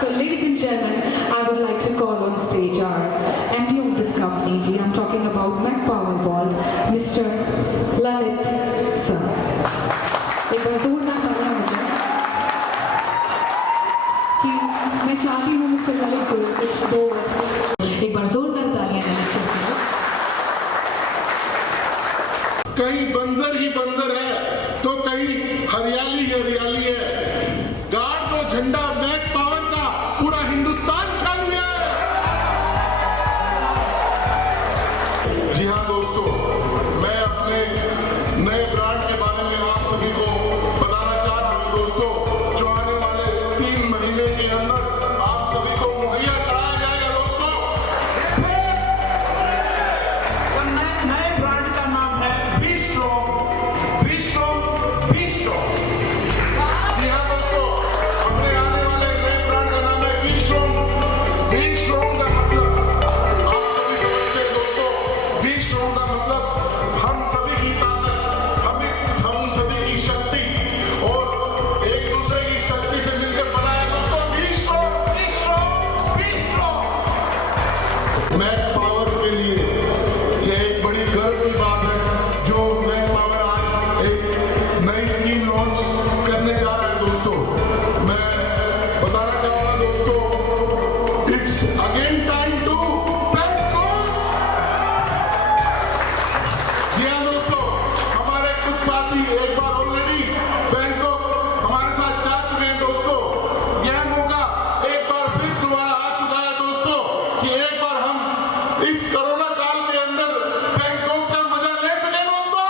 So, ladies and gentlemen, I would like to call on stage our MD of this company. Ji, I'm talking about Mac Powerball, Mr. Lalit sir. एक बार जोरदार तालियां हो जाए कि मैं चाहती हूँ मिस्टर ललित को कुछ दो एक बार जोरदार तालियां देना चाहती हूँ। कहीं बंजर ही बंजर है तो कहीं हरियाली ही हरियाली है। गाड़ दो झंडा मैक पावर का, पूरा हिंदुस्तान खाली है। जी हाँ दोस्तों, मैं अपने नए ब्रांड के बारे में आप सभी को बताना चाहता हूँ दोस्तों, जो आने वाले 3 महीने के अंदर आप सभी को मुहैया कराया जाएगा दोस्तों। नए ब्रांड का नाम है be strong, be strong, be strong. जी हाँ दोस्तों, अपने आने वाले नए ब्रांड का नाम है बी स्ट्रॉन्ग। बी स्ट्रॉन्ग का मतलब आप सभी समझते हैं दोस्तों, बी स्ट्रॉन्ग का मतलब हम सभी की ताकत, हम सभी की शक्ति और एक दूसरे की शक्ति से मिलकर बना है दोस्तों be strong, be strong, be strong. Mac Power के लिए यह एक बड़ी गर्व की बात है जो मैक पावर आज एक नई स्कीम लॉन्च करने जा रहा है दोस्तों। मैं बताना चाहूंगा दोस्तों, it's again time to Bangkok. जी हाँ दोस्तों, हमारे कुछ साथी एक बार ऑलरेडी बैंकॉक हमारे साथ जा चुके हैं दोस्तों। यह मौका एक बार फिर दोबारा आ चुका है दोस्तों कि एक बार हम इस कोरोना काल के अंदर बैंकॉक का मजा ले सके दोस्तों।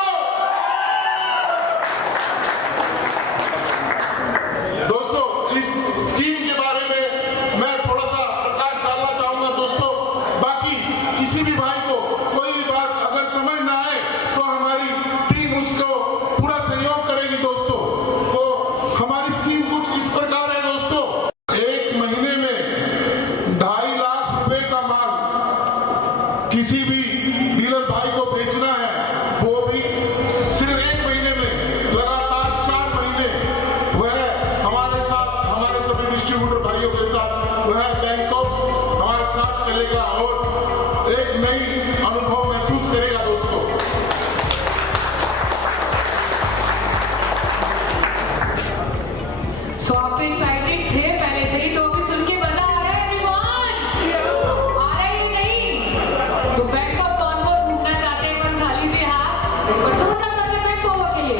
दोस्तों, इस स्कीम के बारे में मैं थोड़ा सा प्रकाश डालना चाहूंगा दोस्तों। बाकी किसी भी भाई को कोई भी बात अगर समझ ना आए तो हमारी टीम उसको पूरा सहयोग करेगी दोस्तों। तो हमारी स्कीम कुछ इस प्रकार है दोस्तों, 1 महीने में 2.5 लाख रुपए का माल किसी भी डीलर भाई को बेचना है, वो भी सिर्फ 1 महीने में, लगातार 4 महीने वह हमारे साथ, हमारे सभी डिस्ट्रीब्यूटर भाइयों के साथ वह बैंकॉक हमारे साथ चलेगा और एक नई अनुभव महसूस करेगा दोस्तों। So, आप तो एक्साइटेड थे पहले से ही, तो अभी सुन के मजा आ रहा है everyone? आ रहा है या नहीं? तो बैंकॉक कौन-कौन घूमना चाहते हैं पर खाली से हाथ? एक बार जोरदार तालियां बैंकॉक के लिए।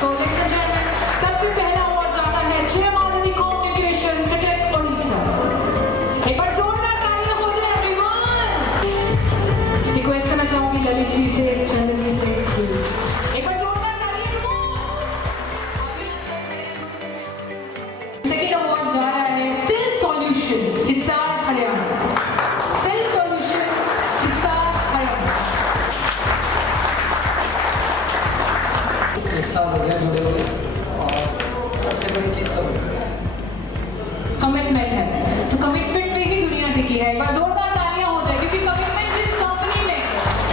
So, ladies and gentlemen, सबसे पहला अवार्ड जाता है जयमालिनी कम्युनिकेशन कटक उड़ीसा। एक बार जोरदार तालियां हो जाए everyone। रिक्वेस्ट करना चाहूंगी ललित जी से, चंदन जी से, एक बार जोरदार तालियां come on। सेकेंड अवार्ड जा रहा है cell solution Hisar Haryana. Cell solution Hisar Haryana. एक साल हो गया जुड़े हुए और सबसे बड़ी चीज कमिटमेंट है, तो कमिटमेंट में ही दुनिया टिकी है। एक बार जोरदार तालियां हो जाए, क्योंकि कमिटमेंट जिस कंपनी में,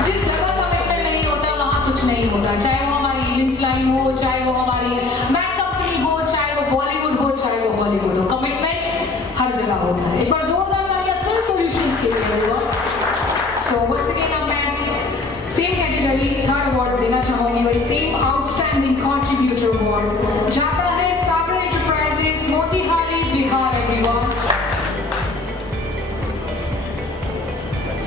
जिस जगह कमिटमेंट नहीं होता वहां कुछ नहीं होता। चाहे वो हमारी इवेंट्स लाइन हो, चाहे वो हमारी मैक कंपनी हो, चाहे वो बॉलीवुड हो, चाहे वो हॉलीवुड हो, कमिटमेंट हर जगह होता है। एक बार जोरदार तालियां सेल सॉल्यूशंस के लिए होगा। सो वंस अगेन अब मैं सेम कैटेगरी थर्ड अवार्ड देना चाहूंगी, वही सेम आउटस्टैंडिंग कंट्रीब्यूटर अवार्ड जाता है सागर एंटरप्राइजेस मोतिहारी बिहार। एवरीवन,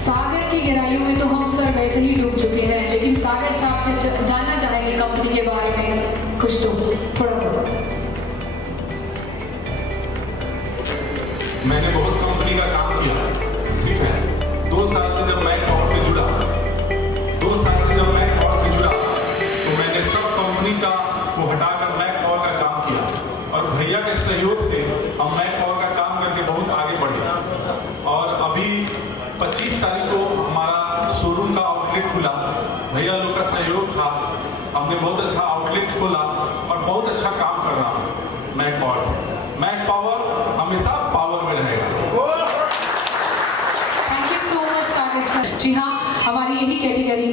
सागर की गहराइयों में तो हम सर वैसे ही डूब चुके हैं, लेकिन सागर साहब से जाना चाहेंगे कंपनी के बारे में कुछ तो थोड़ा बहुत। मैंने बहुत कंपनी का काम किया, ठीक है। 2 साल से जब मैं पावर से जुड़ा, 2 साल से जब मैं पावर से जुड़ा तो मैंने सब कंपनी का को हटाकर मैक पावर का काम किया और भैया के सहयोग से हम मैक पावर का काम करके बहुत आगे बढ़े। और अभी 25 तारीख को हमारा शोरूम का आउटलेट खुला, भैया लोग का सहयोग था, हमने बहुत अच्छा आउटलेट खोला और बहुत अच्छा काम कर रहा हूँ मैक पावर से। मैक पावर हमेशा पावर में रहेगा। Thank you so much Sagar sir. जी हाँ, हमारी यही category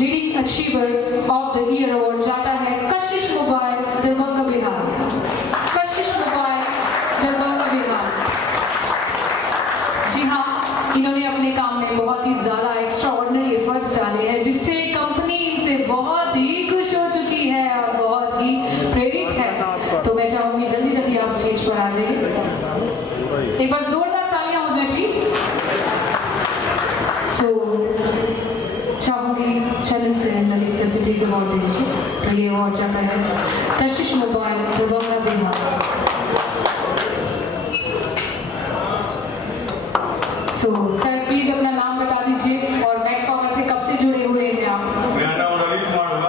leading achiever of the year award जाता है Kashish mobile Darbhanga Bihar. Kashish mobile Darbhanga Bihar. So sir please अपना नाम बता दीजिए और मैक पावर से कब से जुड़े हुए हैं आप? मेरा नाम रवि कुमार होगा।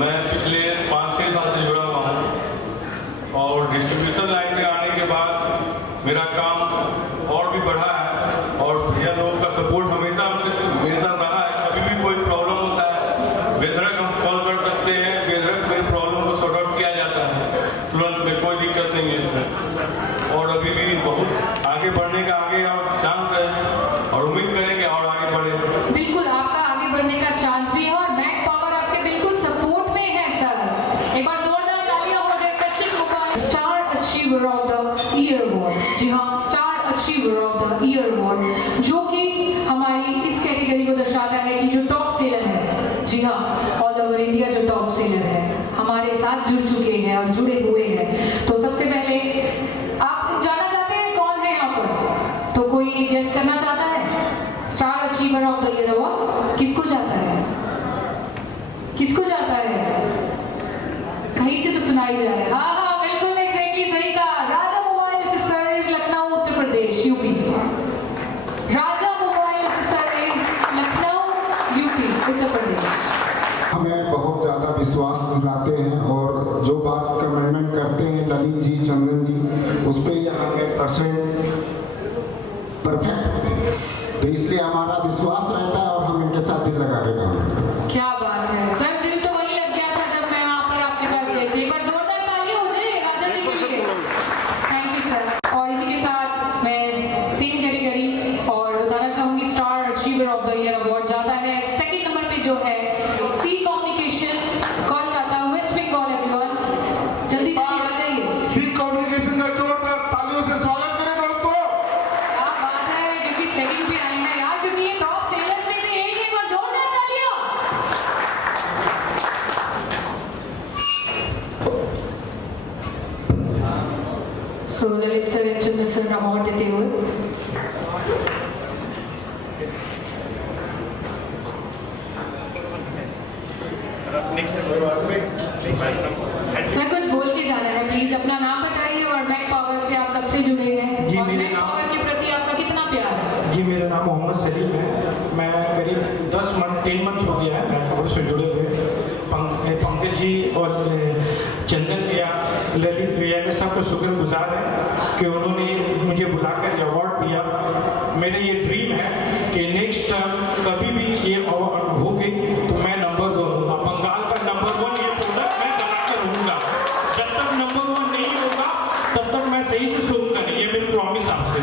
मैं पिछले 5-6 साल से जुड़ा हुआ हूँ और डिस्ट्रीब्यूशन लाइन में आने के बाद मेरा काम और भी बढ़ा है और भैया लोगों का सपोर्ट हमेशा मेरे साथ रहा है। कभी भी कोई प्रॉब्लम होता है बेधड़क हम कॉल कर सकते हैं, बेधड़क मेरी प्रॉब्लम को सॉर्ट आउट किया जाता है तुरंत में, कोई दिक्कत नहीं है इसमें। और अभी भी बहुत आगे बढ़ने का आगे और चांस है और उम्मीद करेंगे और आगे बढ़े। बिल्कुल आपका आगे बढ़ने का चांस भी है और मैक पावर आपके बिल्कुल सपोर्ट में है सर। एक बार जोरदार तालियां हो जाए Dakshin Gopal star achiever of the year award. जी हाँ, star achiever of the year award, जो कि हमारी इस कैटेगरी को दर्शाता है कि जो टॉप सेलर है, जी हाँ, ऑल ओवर इंडिया जो टॉप सेलर है हमारे साथ जुड़ चुके हैं और जुड़े हुए हैं। तो सबसे पहले आप जानना चाहते हैं कौन है यहाँ पर? तो कोई गेस करना चाहता है? Star achiever of the year award किसको जाता है? किसको जाता है? कहीं से तो सुनाई जा रहा है। हाँ हाँ बिल्कुल एग्जैक्टली सही कहा। राजा mobile accessories Lucknow Uttar Pradesh UP. राजा mobile accessories Lucknow UP Uttar Pradesh. हमें बहुत ज़्यादा विश्वास दिलाते हैं और जो बात कमेंटमेंट करते हैं ललित जी, चंदन जी, उस पर ये 100% परफेक्ट, तो इसलिए हमारा विश्वास रहता है और हम इनके साथ दिल लगा के काम करते हैं। क्या बात है सर, दिल तो वही लग गया था जब मैं वहाँ पर आपके पास गई थी। एक बार जोरदार तालियां हो जाए राजा जी के लिए। Thank you sir. और इसी के साथ मैं सेम कैटेगरी और बताना चाहूंगी star achiever of the year award जाता है सेकंड नंबर पे जो है C communication Kolkata West Bengal. Everyone जल्दी से आ जाइए। सी कम्युनिकेशन का जोरदार तालियों से स्वागत करें दोस्तों। क्या बात है, क्योंकि सेकंड पे आए हैं यार, क्योंकि ये टॉप सेलर्स में से एक है। एक बार जोरदार तालियां। सो ललित सर इंटरनेशनल अवार्ड देते हुए सर कुछ बोल के जाना है प्लीज। अपना नाम बताइए और मैक पावर से आप कब से जुड़े हैं जी, और मेरे मैक नाम- पावर के प्रति आपका कितना प्यार है? जी, मेरा नाम मोहम्मद सलीम है। मैं करीब 10 मंथ हो गया है मैं खबर से जुड़े हुए। पंकज जी और चंदन भैया, ललित भैया के सबका शुक्रगुजार है कि उन्होंने मुझे बुलाकर ये अवार्ड दिया। मेरा ये ड्रीम है कि नेक्स्ट टर्म कभी भी ये अवार्ड होगी तो मैं नंबर 1 होगा, बंगाल का नंबर 1 ये प्रोडक्ट मैं बनाकर रहूँगा। जब तक नंबर 1 नहीं होगा तब तक मैं सही से सुनूंगा नहीं, ये मेरी प्रॉमिस आपसे।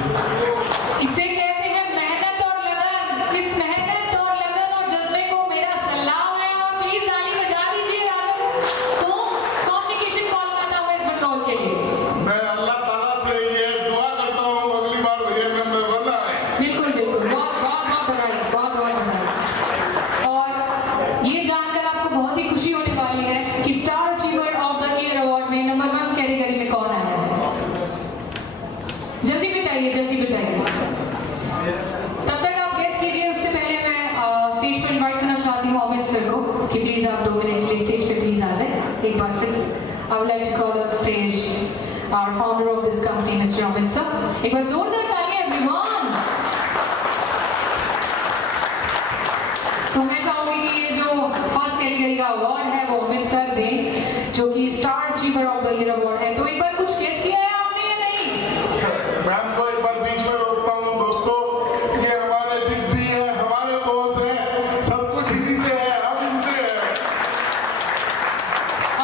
इसे कहते हैं मेहनत और लगन। इस मेहनत और लगन और जज्बे को मेरा सलाम है और प्लीज ताली बजा दीजिए तो कम्युनिकेशन कोलकाता वेस्ट बंगाल के लिए। मैं अल्लाह ताला से ये दुआ करता हूँ अगली बार भैया नंबर 1 आए। बिल्कुल बिल्कुल, बहुत बहुत बहुत बधाई, बहुत बहुत बधाई। और ये जानकर आपको बहुत ही खुशी होने वाली है कि star achiever of the year award में नंबर 1 कैटेगरी में कौन आया है। जल्दी बताइए, जल्दी बताइए। तब तक आप गेस कीजिए। उससे पहले मैं स्टेज पर इनवाइट करना चाहती हूँ अमित सर को कि प्लीज आप 2 मिनट के लिए स्टेज पे प्लीज आ जाए एक बार फिर से। I would like to call on stage our founder of this company mister Amit sir. एक बार जोरदार तालियां एवरीवन। तो मैं चाहूंगी कि ये जो फर्स्ट कैटेगरी का अवार्ड है वो अमित सर दें, जो कि star achiever of the year award है। तो एक बार कुछ गेस किया है आपने या नहीं? मैम को एक बार बीच में रोकता हूँ दोस्तों, ये हमारे डिब्बी है, हमारे बॉस है, सब कुछ इन्हीं से है, हम इनसे है।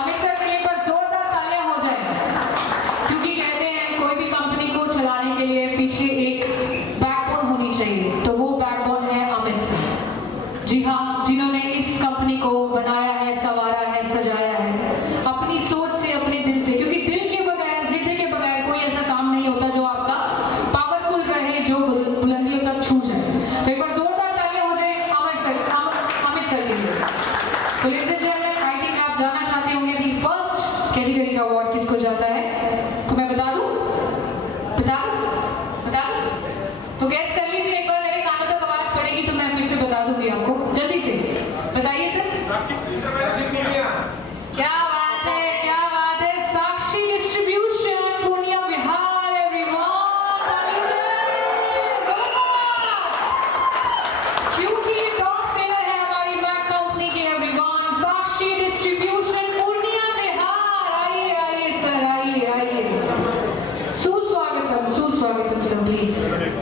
अमित सर के लिए एक बार जोरदार तालियां हो जाए, क्योंकि कहते हैं कोई भी कंपनी को चलाने के लिए पीछे एक बैकबोन होनी चाहिए, तो वो बैकबोन है अमित सर। जी हाँ, जिन्होंने इस कंपनी को बनाया है, संवारा है, सजाया है अपनी सोच से, अपने दिल से, क्योंकि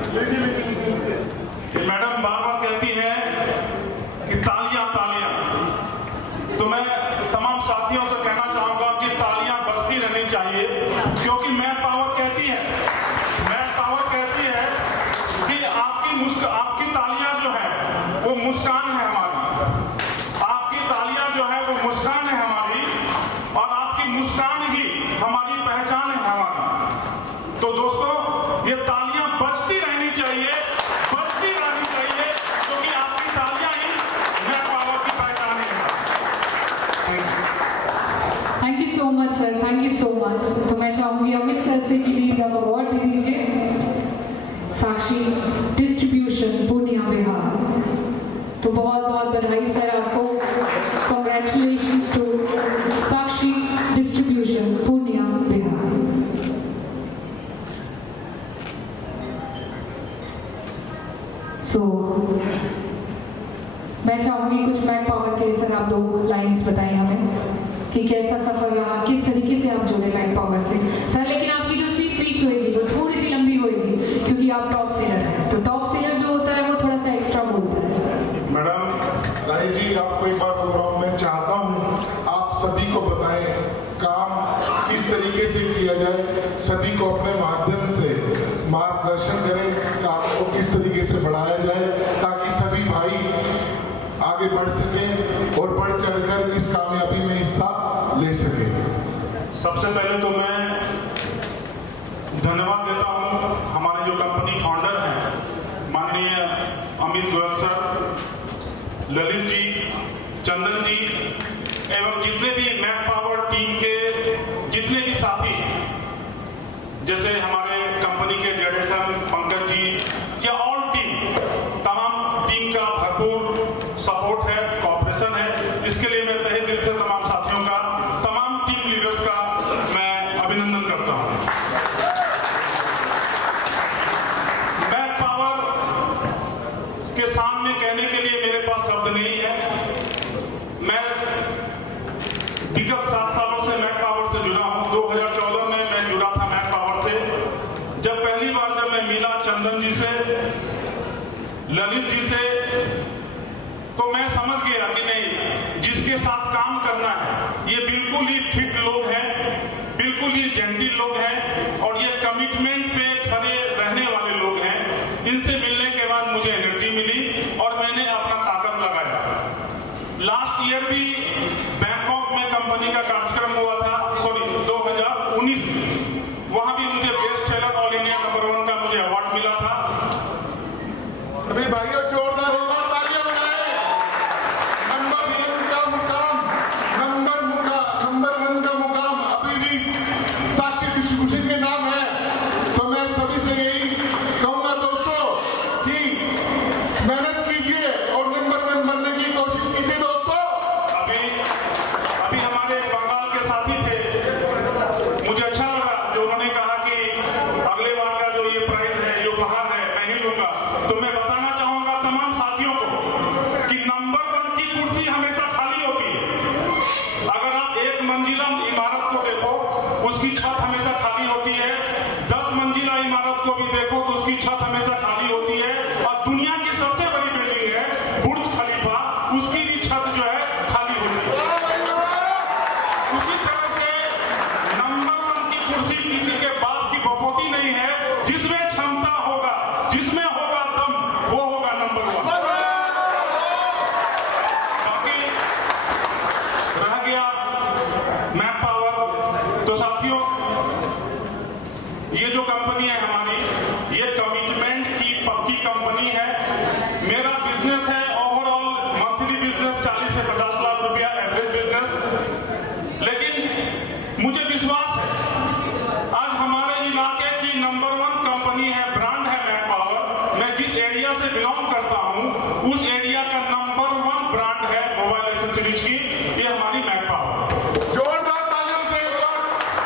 कि मैडम बार बार कहती हैं कि तालियां तालियां, तो मैं तमाम साथियों से कहना चाहूंगा कि तालियां बजती रहनी चाहिए, क्योंकि मैन पावर कहती है कि आपकी तालियां जो है वो मुस्कान है हमारी, आपकी तालियां जो है वो मुस्कान है हमारी, और आपकी मुस्कान ही हमारी पहचान है हमारी। तो दोस्तों, ये तालियां बजती रहनी चाहिए, क्योंकि आपकी तालियां ही मैन पावर की पहचान है। Thank you so much sir, thank you so much. तो मैं चाहूंगी अमित सर से कि प्लीज आप अवार्ड दे दीजिए। साक्षी डिस्ट्रीब्यूशन पूर्णिया बिहार, तो बहुत बहुत बधाई सर आपको। Congratulations to Sakshi distribution Purnia Bihar. मैं चाहूंगी कुछ मैक पावर के सर आप 2 लाइंस बताएं हमें कि कैसा सफर रहा, किस तरीके से आप जुड़े मैक पावर से सर। लेकिन आपकी जो स्पीच होगी वो थोड़ी सी लंबी होगी, क्योंकि आप टॉप सेलर हैं, तो टॉप सेलर जो होता है वो थोड़ा सा एक्स्ट्रा बोलता है। मैडम रानी जी, आपको एक बार दोहराऊं, मैं चाहता हूं आप सभी को बताएं काम किस तरीके से किया जाए, सभी को अपने माध्यम से मार्गदर्शन करें, काम को किस तरीके से बढ़ाया जाए, ताकि सभी भाई आगे बढ़ सके और बढ़ चढ़कर इस कामयाबी में हिस्सा ले सके। सबसे पहले तो मैं धन्यवाद देता हूं हमारे जो कंपनी फाउंडर हैं, माननीय अमित गोयल सर, ललित जी, चंदन जी, एवं जितने भी मैक पावर टीम के जितने भी साथी, जैसे हमारे कंपनी के डायरेक्टर पंकज जी या ऑल टीम, तमाम टीम का भरपूर सपोर्ट है, कॉपरेशन है। इसके लिए मैं तहे दिल से तमाम साथियों का, तमाम टीम लीडर्स का मैं अभिनंदन करता हूं। मैक पावर के सामने कहने के लिए मेरे पास शब्द नहीं है। मैं विगत 7 सालों से मैक पावर से जुड़ा हूं। 2014 में मैं जुड़ा था मैक पावर से। जब पहली बार मैं मिला चंदन जी से, ललित जी से, तो मैं समझ गया कि नहीं, जिसके साथ काम करना है ये बिल्कुल ही फिट लोग हैं, बिल्कुल ही जेंटिल लोग हैं, और ये कमिटमेंट पे खड़े रहने वाले लोग हैं। इनसे मिलने के बाद मुझे एनर्जी मिली और मैंने अपना ताकत लगाया। लास्ट ईयर भी बैंकॉक में कंपनी का कार्यक्रम हुआ था, 2019 में, वहां भी मुझे best seller all India number 1 का मुझे अवार्ड मिला था। सभी भाइयों जोरदार तालियां बजाएं। नंबर 1 का मुकाम अभी भी साक्षी डिस्ट्रीब्यूशन के नाम है। तो मैं सभी से यही कहूंगा दोस्तों कि मेहनत कीजिए और नंबर 1 बनने की कोशिश कीजिए दोस्तों। अभी हमारे बंगाल के साथी थे, मुझे अच्छा लगा जो उन्होंने कहा कि अगले बार का जो ये प्राइज है, जो उपहार है, मैं ही लूंगा। तो मैं बताना चाहूंगा तमाम साथियों को कि नंबर 1 की कुर्सी हमेशा खाली होती है। अगर आप 1 मंजिला इमारत को देखो, उसकी छत हमेशा खाली होती है। 10 मंजिला इमारत को भी देखो तो उसकी छत हमेशा खाली होती है। और दुनिया की सबसे बड़ी बिल्डिंग है बुर्ज खलीफा, उसकी भी छत जो है खाली होती है। उसी तरह से नंबर 1 की कुर्सी किसी के बाप की बपोती नहीं है। जिसमें क्षमता होगा, जिसमें होगा दम, वो होगा नंबर 1। बाकी रह गया मैक पावर, तो साथियों ये जो कंपनी है हमारी, ये कमिटमेंट की पक्की कंपनी है। मेरा बिजनेस है ओवरऑल मंथली बिजनेस 40 से 50 लाख रुपया एवरेज बिजनेस। लेकिन मुझे विश्वास है आज हमारे इलाके की नंबर 1 कंपनी है, ब्रांड है मैक पावर। मैं जिस एरिया से बिलोंग करता हूं उस एरिया का नंबर 1 ब्रांड है मोबाइल एसेसरीज की, ये हमारी मैक पावर। जोरदार तालियों से एक बार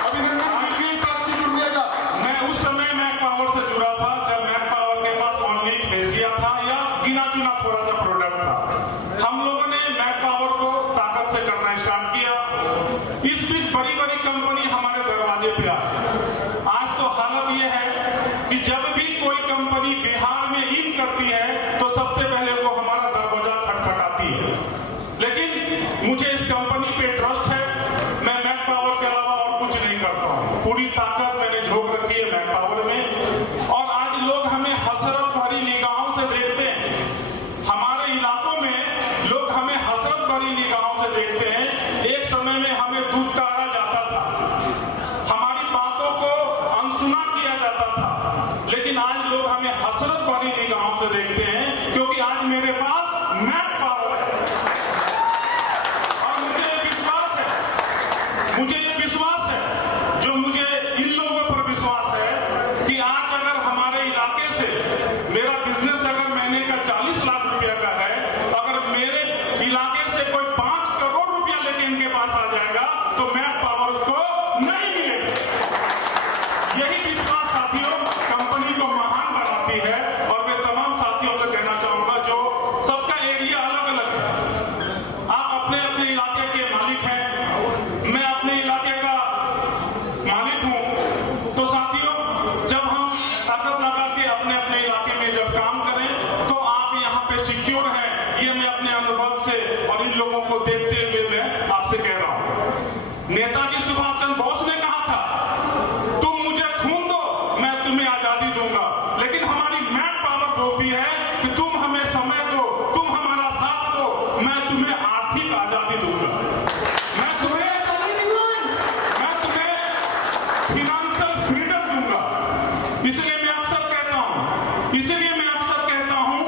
अभिनंदन कीजिए साक्षी जुड़ने का। मैं उस समय मैक पावर से जुड़ा था जब मैक पावर के पास ओनली फेसिया था या गिना चुना थोड़ा सा प्रोडक्ट था। हम लोगों ने मैक पावर को ताकत से करना स्टार्ट किया। इस बीच बड़ी बड़ी कंपनी हमारे दरवाजे पे आई। आज तो हालत यह है कि जब भी कोई कंपनी बिहार में इन करती है तो सबसे पहले वो हमारा दरवाजा खटखटाती है। लेकिन मुझे इस कंपनी पे ट्रस्ट है। मैं मैक पावर के अलावा और कुछ नहीं करता हूँ। पूरी ताकत मैंने झोंक रखी है मैक पावर में। और आज लोग हमें हसरत भरी निगाहों से देखते हैं। हमारे इलाकों में लोग हमें हसरत भरी निगाहों से देखते हैं। एक समय में हमें दूध काढ़ा जाता था, हमारी बातों को अनसुना किया जाता था, लेकिन आज लोग हमें हसरत भरी निगाहों से देखते हैं, क्योंकि आज मेरे पास मैक पावर है। और मुझे एक विश्वास है, जो मुझे इन लोगों पर विश्वास है कि आज अगर हमारे इलाके से मेरा बिजनेस अगर महीने का 40 लाख रुपया का है, अगर मेरे इलाके से कोई 5 करोड़ रुपया लेके इनके पास आ जाएगा तो मैक पावर उसको नहीं मिलेगा। यही विश्वास साथियों कंपनी को महान बनाती है। और मैं तमाम साथियों से कहना चाहूंगा, जो सबका एरिया अलग अलग है, आप अपने अपने इलाके के मालिक हैं, मैं अपने इलाके का मालिक हूं। तो साथियों, जब हम ताकत लगा के अपने अपने इलाके में जब काम करें तो आप यहाँ पे सिक्योर हैं, ये मैं अपने अनुभव से और इन लोगों को देखते हुए मैं आपसे कह रहा हूं। नेताजी सुभाष चंद्र बोस ने कहा था, तुम मुझे खून दो, मैं तुम्हें आजादी दूंगा। लेकिन हमारी मैक पावर बोलती है कि तुम हमें समय दो, तुम हमारा साथ दो, मैं तुम्हें आर्थिक आजादी दूंगा। मैं तुम्हें फिनेंशियल फ्रीडम दूंगा। इसलिए मैं अक्सर कहता हूं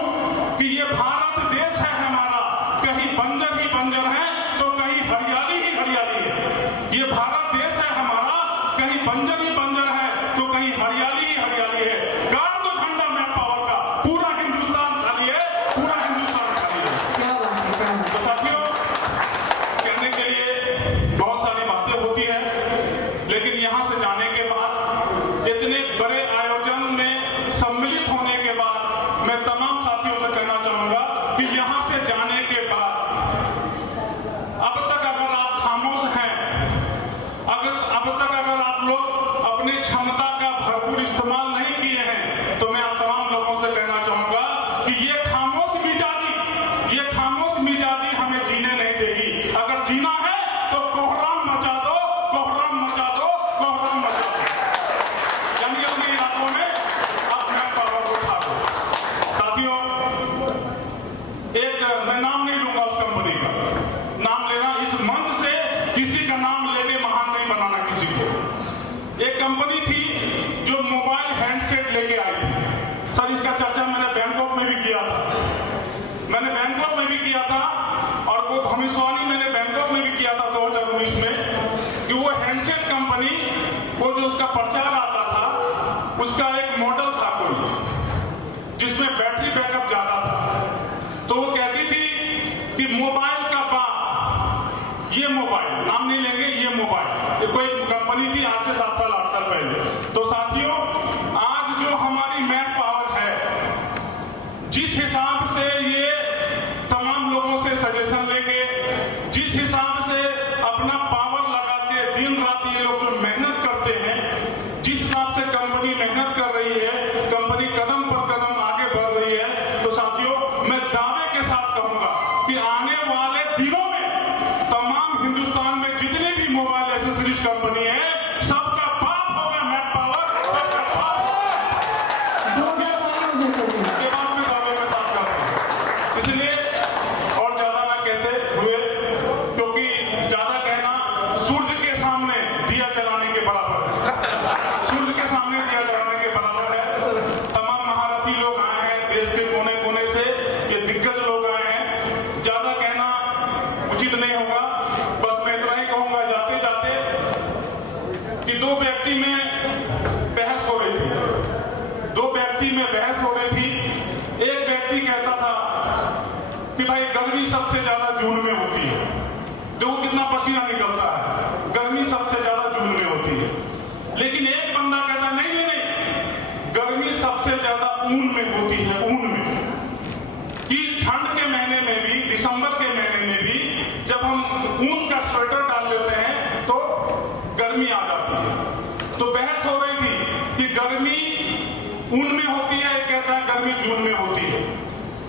कि ये भारत देश है हमारा, कहीं बंजर ही बंजर है तो कहीं हरियाली ही हरियाली है। ये भारत देश है हमारा, कहीं बंजर ही बंजर है तो कहीं हरियाली ही हरियाली है। गाड़ दो झंडा मैक पावर का, पूरा हिंदुस्तान खाली है, पूरा हिंदुस्तान खाली है। क्या बात है, क्या बात है। तो साथियों, कहने के लिए बहुत सारी बातें होती है, लेकिन यहां से जाने के बाद, इतने बड़े आयोजन में सम्मिलित होने के बाद, मैं तमाम साथियों से कहना चाहूंगा कि यहां से जाने के बाद अब तक अगर आप खामोश हैं, अब तक अगर आप लोग अपनी क्षमता का भरपूर इस्तेमाल नहीं किए हैं, तो मैं आप तमाम लोगों से कहना चाहूंगा कि ये खामोश मिजाजी हमें जीने नहीं देगी। अगर जीना है तो कोहराम मचा दो, कोहराम मचा दो, कोहराम मचा दो। यानी अपने इलाकों में आप मैक पावर को उठा दो। साथियों, एक मैं नाम नहीं लूंगा उस कंपनी का, नाम लेना इस मंच से किसी का नाम लेके महान नहीं बनाना किसी को। एक कंपनी थी जो मोबाइल हैंडसेट लेके आई थी। सर, इसका चर्चा मैंने बैंकॉक में भी किया था, और वो भविष्यवाणी मैंने बैंकॉक में भी किया था 2019 में, कि वो हैंडसेट कंपनी, वो जो उसका प्रचार आता था, उसका एक मॉडल था कोई जिसमें बैटरी बैकअप ज्यादा था। तो वो कहती थी कि मोबाइल का बाप, ये मोबाइल, नाम नहीं लेंगे, ये मोबाइल, कोई कंपनी थी आज से 7 साल 8 साल पहले। तो साथियों, आज जो हमारी मैक पावर है, जिस हिसाब से ये तमाम लोगों से सजेशन लेके, जिस हिसाब से अपना पावर लगा के दिन रात ये लोग जो मेहनत करते हैं, जिस हिसाब से कंपनी मेहनत कर रही है, कंपनी कदम पर कदम आगे बढ़ रही है, तो साथियों, मैं दावे के साथ कहूंगा कि आने वाले दिनों में तमाम हिंदुस्तान में जितने भी मोबाइल एसेसरीज कंपनी है, सबका बाप होगा मैक पावर, सबका बाप होगा। के बाद में दावे के साथ कर रहा हूं। इसलिए और ज्यादा ना कहते हुए, क्योंकि ज्यादा कहना सूर्य के सामने दिया जलाने के बराबर है। सूर्य के सामने दिया जलाने के बराबर है। तमाम महारथी लोग आए हैं देश के कोने कोने से, ये दिग्गज लोग आए हैं। ज्यादा कहना उचित नहीं होगा, बस मैं इतना ही कहूंगा जाते जाते कि दो व्यक्ति में बहस हो रही थी। एक व्यक्ति कहता था कि भाई गर्मी सबसे ज्यादा जून में होती है, देखो कितना पसीना निकलता है, गर्मी सबसे ज्यादा जून में होती है। लेकिन एक बंदा कहता नहीं, गर्मी सबसे ज्यादा ऊन में होती है, ऊन में। कि ठंड के महीने में भी, दिसंबर के महीने में भी जब हम ऊन का स्वेटर डाल लेते हैं तो गर्मी आ जाती है। तो बहस हो रही थी कि गर्मी ऊन जून में होती है, एक कहता है गर्मी जून में होती है।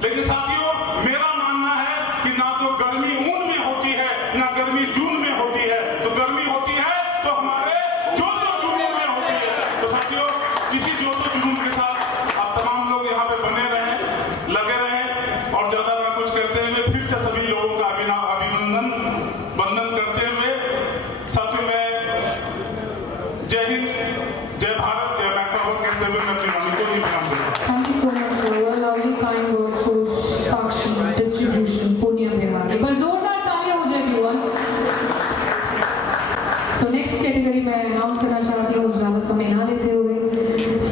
लेकिन साथियों, मेरा मानना है कि ना तो गर्मी ऊन में होती है, ना गर्मी जून में होती है। तो गर्मी होती है तो हमारे जोशो जुनून में होती है। तो साथियों, इसी जोशो जुनून के साथ आप तमाम लोग यहाँ पे बने रहें, लगे रहें, और ज्यादा ना कुछ करते हुए फिर से सभी लोगों का अभिनंदन करते हुए साथियों, मैं जय हिंद, जय भारत, जय मैकमावर कहते हुए मैं अपनी वाणी को ही विराम देता हूं। Thank you so much for your lovely kind words for Sakshi Distribution, Pune, Bihar. एक बार जोरदार तालियां हो जाए everyone. So next category मैं अनाउंस करना चाहती हूँ ज़्यादा समय ना लेते हुए,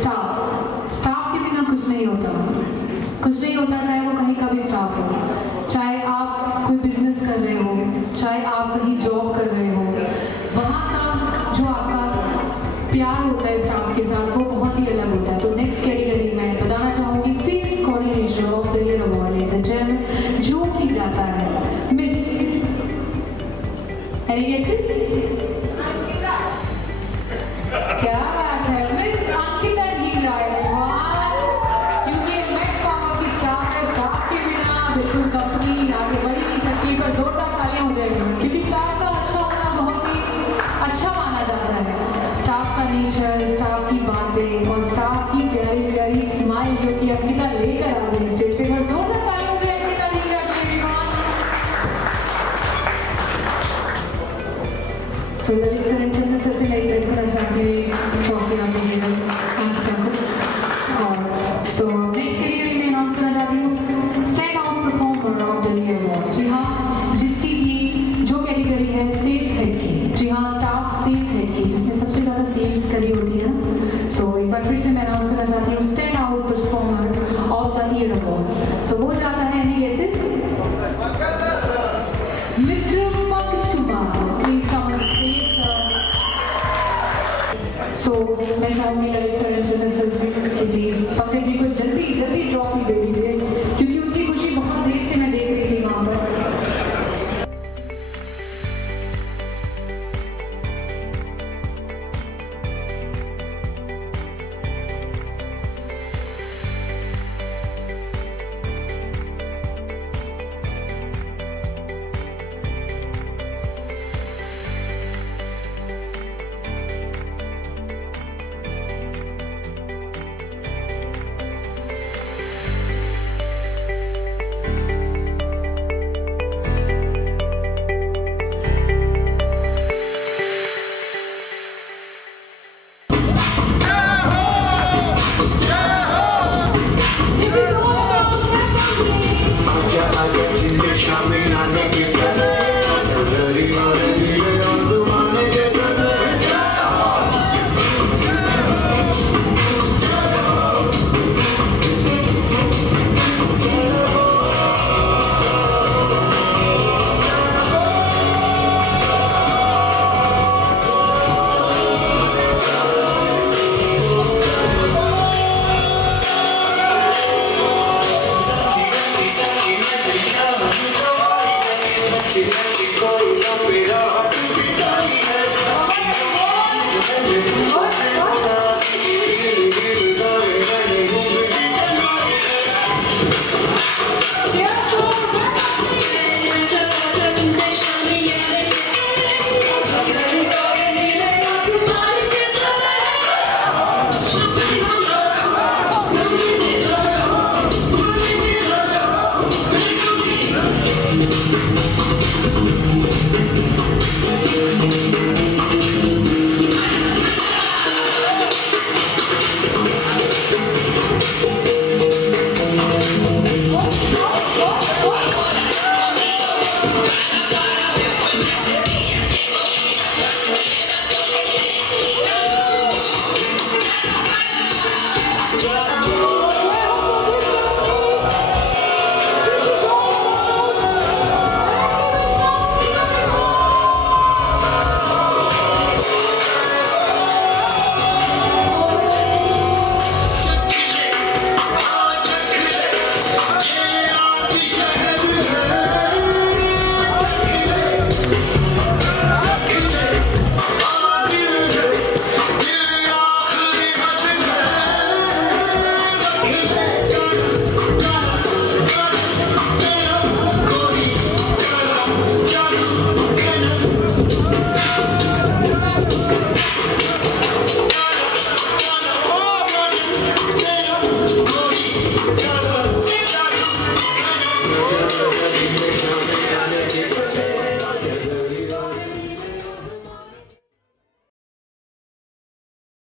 स्टाफ के बिना कुछ नहीं होता, चाहे वो कहीं का भी स्टाफ हो, चाहे आप कोई बिजनेस कर रहे हो, चाहे आप कहीं जॉब कर रहे हो, वहाँ का जो आपका प्यार होता है स्टाफ के साथ वो बहुत ही अलग होता है। तो नेक्स्ट कैटेगरी मैं बताना चाहूँगी sales coordinator of the year award, ladies and gentleman, जो की जाता है मिस एनी गेसेस? क्या बात है, मिस अंकिता हीरा। क्योंकि मैकमावर की स्टाफ के बिना बिल्कुल कंपनी आगे बढ़ नहीं सकती। पर जोरदार तालियां हो जाएगी क्योंकि स्टाफ का अच्छा होना बहुत ही अच्छा माना जाता है। स्टाफ का नेचर, स्टाफ की बातें और स्टाफ की प्यारी प्यारी स्माइल जो कि अंकिता लेकर आ रही स्टेज पे। पर जोरदार तालियां हो जाए अंकिता हीरा के लिए। So ladies and gentlemen, सबसे मैं प्रेस करना चाहती हूँ ट्रॉफी आपको अंकिता को। और सो नेक्स्ट कैटेगरी में अनाउंस करना चाहती हूँ stand out performer of the year award. जी हाँ, जिसकी की जो कैटेगरी है सेल्स हेड की। जी हाँ, स्टाफ सेल्स हेड की, जिसने सबसे ज़्यादा सेल्स करी होती है। सो एक बार फिर से मैं अनाउंस करना चाहती हूँ stand out performer of the year award. So वो जाता है any guesses? Mister Pankaj Kumar, please come on stage. So मैं चाहूँगी ललित सर प्लीज पंकज जी को